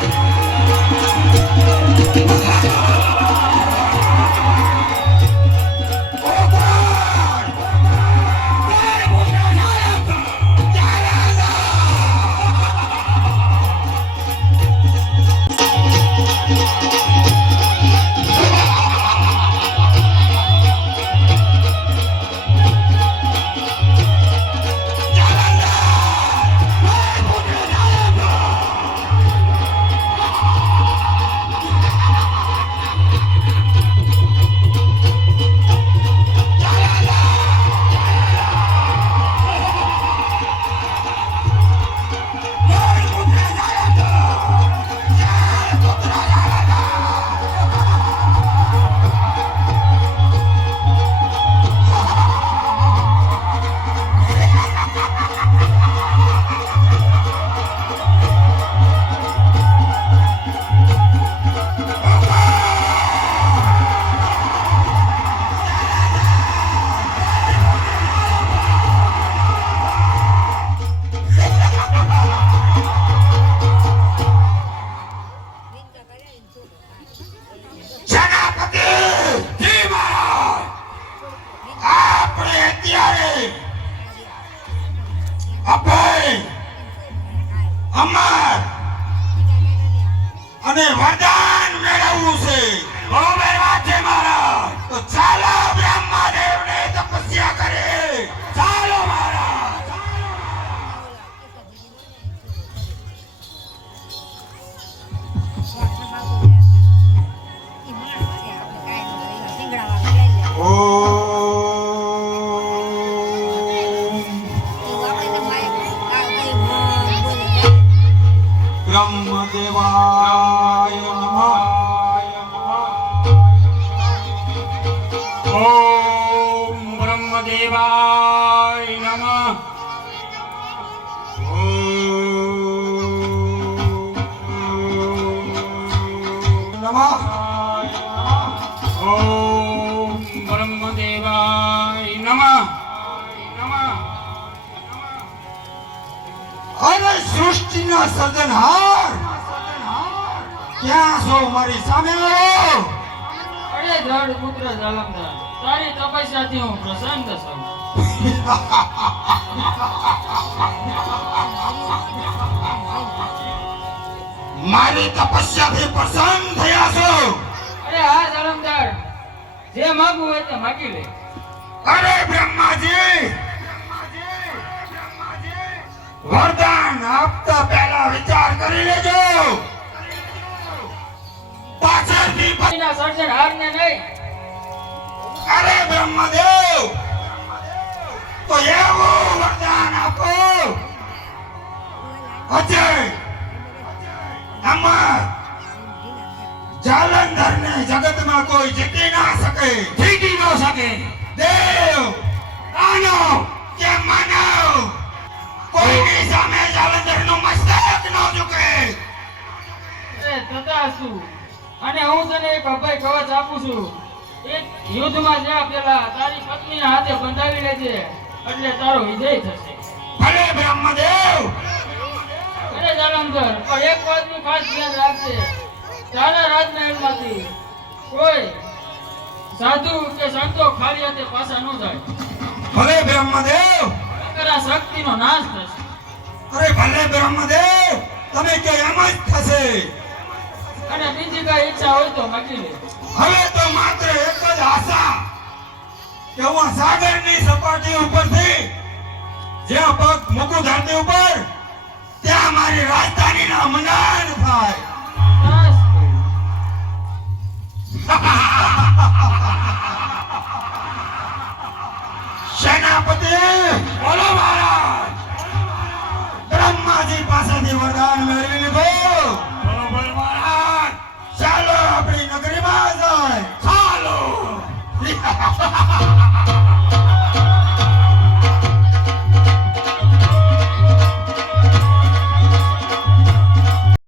સેનાપતિ અને વરદાન મેળવવું છે. વાત છે મારા. તો ચાલો બ્રહ્મદેવને બ્રહ્મદેવાય નમઃ ઓમ બ્રહ્મદેવાય નમઃ નમઃ સૃષ્ટિના સર્જનહાર ક્યાં છો મારી સામે આવો. અરે ધડ પુત્ર જલમદાર તારી તપસ્યાથી હું પ્રસન્ન છું. મારી તપસ્યાથી પ્રસન્ન થયા છો. અરે હા જલમદાર જે માગવું હોય તે માગી લે. અરે બ્રહ્માજી વરદાન આપતા પહેલા વિચાર કરી લેજો. પાછળથી ભાઈના સર્જન હારને નહીં. અરે બ્રહ્મદેવ તો એવું વરદાન આપો. અજય અમર જાલંધર ને જગતમાં કોઈ જીતી ના શકે જીતી ન શકે. દેવ દાનવ તથાસ્તુ અને હું તને એક અભય કવચ આપું છું. એક યુદ્ધમાં જ્યાં પેલા તારી પત્ની હાથે બંધાવી લેજે એટલે તારો વિજય થશે. ભલે બ્રહ્મદેવ! અરે જાલંધર પણ એક વાતનું ખાસ ધ્યાન રાખજે. તારા રાજમહેલમાંથી કોઈ સાધુ કે સંતો ખાલી હાથે પાછા ન જાય. ભલે બ્રહ્મદેવ! તારા શક્તિનો નાશ થશે. અરે ભલે બ્રહ્મદેવ! તમે કે એમ જ થશે. અને બીજી કઈ ઈચ્છા હોય તો માગી લે. હવે તો માત્ર એક જ આશા કે હું સાગરની સપાટી ઉપરથી જ્યાં પગ મૂકું ધરતી ઉપર ત્યાં મારી રાજધાનીના મનાન થાય. સેનાપતિ બોલો મહારાજ. બ્રહ્માજી પાસેથી વરદાન મેળવીને Ha ha ha!